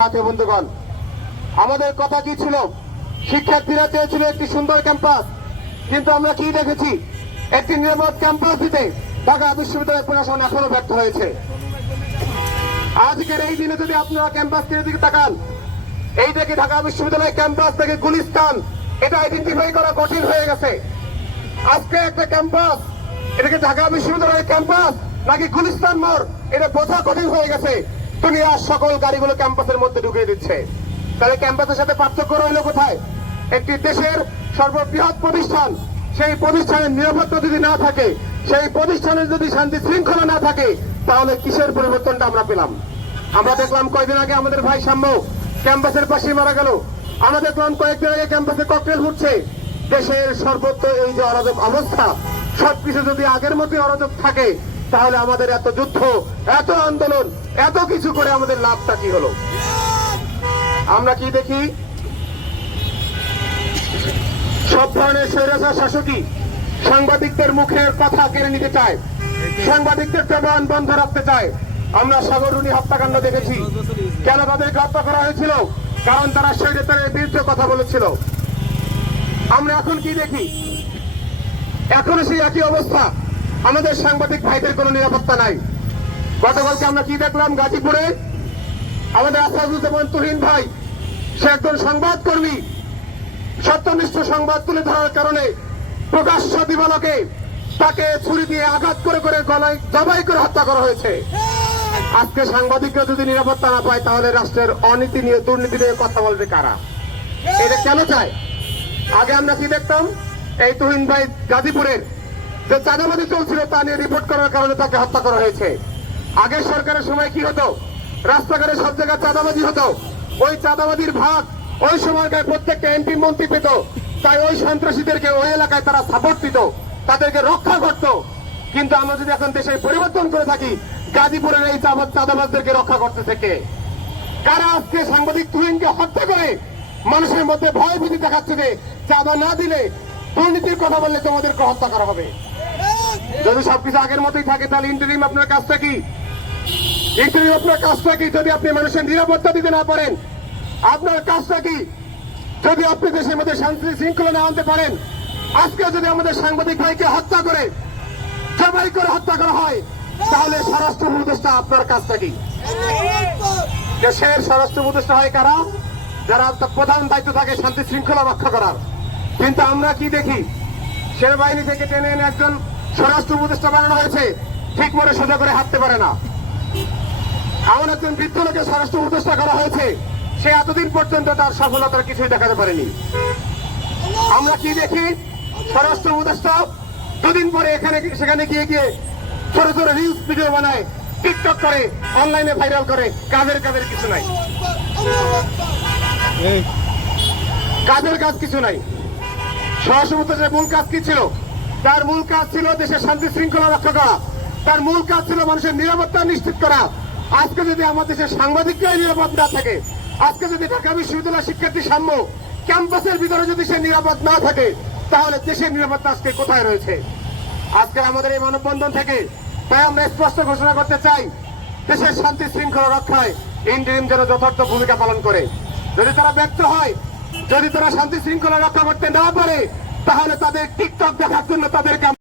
বন্ধুগণ, আমাদের কথা কি ছিল? শিক্ষার্থীরা চেয়েছিল একটি সুন্দর ক্যাম্পাস, কিন্তু আমরা কি দেখেছি? একটি নিরাপদ ক্যাম্পাস দিতে ঢাকা বিশ্ববিদ্যালয় প্রশাসন এখনও ব্যর্থ হয়েছে। আজকের এই দিনে যদি আপনারা ক্যাম্পাস দিকে তাকান, এই থেকে ঢাকা বিশ্ববিদ্যালয় ক্যাম্পাস থেকে গুলিস্তান, এটা আইডেন্টিফাই করা কঠিন হয়ে গেছে। আজকে একটা ক্যাম্পাস, এটাকে ঢাকা বিশ্ববিদ্যালয়ের ক্যাম্পাস নাকি গুলিস্তান মোড়, এটা বোঝা কঠিন হয়ে গেছে। দুনিয়ার সকল গাড়িগুলো ক্যাম্পাসের মধ্যে ঢুকিয়ে দিচ্ছে। তাহলে ক্যাম্পাসের সাথে পার্থক্য রইল কোথায়? একটি দেশের সর্ববৃহৎ প্রতিষ্ঠান, সেই প্রতিষ্ঠানের নিরাপত্তা যদি না থাকে, সেই প্রতিষ্ঠানের যদি শান্তি শৃঙ্খলা না থাকে, তাহলে কিসের পরিবর্তনটা আমরা পেলাম? আমরা দেখলাম কয়েকদিন আগে আমাদের ভাই সাম্য ক্যাম্পাসের পাশে মারা গেল। আমরা দেখলাম কয়েকদিন আগে ক্যাম্পাসে ককটেল ফুটছে। দেশের সর্বত্র এই যে অরাজক অবস্থা, সবকিছু যদি আগের মতোই অরাজক থাকে তাহলে আমাদের এত যুদ্ধ, এত আন্দোলন, এত কিছু করে আমাদের লাভটা কি হলো? আমরা কি দেখি? সব ধরনের স্বৈরাচার শাসকই সাংবাদিকদের মুখের কথা কেড়ে নিতে চায়, সাংবাদিকদের জবান বন্ধ রাখতে চায়। আমরা সাগরুনি হত্যাকাণ্ড দেখেছি। কেন তাদেরকে হত্যা করা হয়েছিল? কারণ তারা স্বৈরাচারের বিরুদ্ধে কথা বলেছিল। আমরা এখন কি দেখি? এখনও সেই একই অবস্থা। আমাদের সাংবাদিক ভাইদের কোনো নিরাপত্তা নাই। গতকালকে আমরা কি দেখলাম? গাজীপুরে? আমাদের আসাদুজ্জামান তুহিন ভাই, সে একজন সংবাদ কর্মী সত্যনিষ্ঠ সংবাদ তুলে ধরার কারণে প্রকাশ্য দিবালকে তাকে ছুরি দিয়ে আঘাত করে করে গলায় জবাই করে হত্যা করা হয়েছে। আজকে সাংবাদিকরা যদি নিরাপত্তা না পায়, তাহলে রাষ্ট্রের অনীতি নিয়ে, দুর্নীতি নিয়ে কথা বলবে কারা? এটা কেন চায়? আগে আমরা কি দেখতাম? এই তুহিন ভাই গাজীপুরের যে চাঁদাবাদি চলছিল তা নিয়ে রিপোর্ট করার কারণে তাকে হত্যা করা হয়েছে। আগের সরকারের সময় কি হতো? রাস্তাঘাটে সব জায়গায় চাঁদাবাজি হতো। ওই চাঁদাবাজির ভাগ ওই সময়কার প্রত্যেকটা এমপি মন্ত্রী পেত। তাই ওই সন্ত্রাসীদেরকে ওই এলাকায় তারা সাপোর্ট দিত। তাদেরকে রক্ষা করত। কিন্তু আমরা যদি এখন দেশের পরিবর্তন করে থাকি, গাজীপুরের এই চাঁদা- চাঁদাবাজদেরকে রক্ষা করতে থেকে কারা আজকে সাংবাদিক তুহিনকে হত্যা করে? মানুষের মধ্যে ভয় ভীতি দেখাচ্ছে যে চাঁদা না দিলে দুর্নীতির কথা বললে তোমাদেরকে হত্যা করা হবে। যদি সবকিছু আগের মতোই থাকে, তাহলে ইন্টারিম আপনার কাজটা কি? ইন্টারিম আপনার কাজটা কি? যদি আপনি মানুষের নিরাপত্তা দিতে না পারেন, আপনার কাজটা কি? যদি আপনি দেশের মধ্যে শান্তি শৃঙ্খলা না আনতে পারেন, আজকে যদি আমাদের সাংবাদিক ভাইকে হত্যা করে, জবাই করে হত্যা করা হয়, তাহলে স্বরাষ্ট্র উপদেষ্টা আপনার কাজটা কি? দেশের স্বরাষ্ট্র উপদেষ্টা হয় কারা? যারা প্রধান দায়িত্ব থাকে শান্তি শৃঙ্খলা রক্ষা করার। কিন্তু আমরা কি দেখি? সেনাবাহিনী থেকে টেনে এনে একজন স্বরাষ্ট্র উপদেষ্টা বানানো হয়েছে ঠিক মতো সোজা করে হাঁটতে পারে না। এমন একজন বৃদ্ধ লোকের স্বরাষ্ট্র উপদেষ্টা করা হয়েছে সে এতদিন পর্যন্ত তার সফলতার কিছুই দেখাতে পারেনি। আমরা কি দেখি? স্বরাষ্ট্র উপদেষ্টা দুদিন পরে এখানে সেখানে গিয়ে গিয়ে ছোট ছোট রিলস ভিডিও বানায় টিকটক করে অনলাইনে ভাইরাল করে কাজের কাজের কিছু নাই। কাজের কাজ কিছু নাই। স্বরাষ্ট্র উপদেষ্টার মূল কাজ কি ছিল? তার মূল কাজ ছিল দেশের শান্তি শৃঙ্খলা রক্ষা করা। তার মূল কাজ ছিল মানুষের নিরাপত্তা নিশ্চিত করা। আজকে যদি আমাদের দেশের সাংবাদিকরাই নিরাপদ না থাকে, আজকে যদি ঢাকা বিশ্ববিদ্যালয় শিক্ষার্থী সাম্য ক্যাম্পাসের ভিতরে যদি সে নিরাপদ না থাকে, তাহলে দেশের নিরাপত্তা আজকে কোথায় রয়েছে? আজকে আমাদের এই মানববন্ধন থেকে তাই আমরা স্পষ্ট ঘোষণা করতে চাই, দেশের শান্তি শৃঙ্খলা রক্ষায় ইন্টারিম যেন যথার্থ ভূমিকা পালন করে। যদি তারা ব্যর্থ হয়, যদি তারা শান্তি শৃঙ্খলা রক্ষা করতে না পারে তাহলে তাদের টিকটক দেখার জন্য তাদেরকে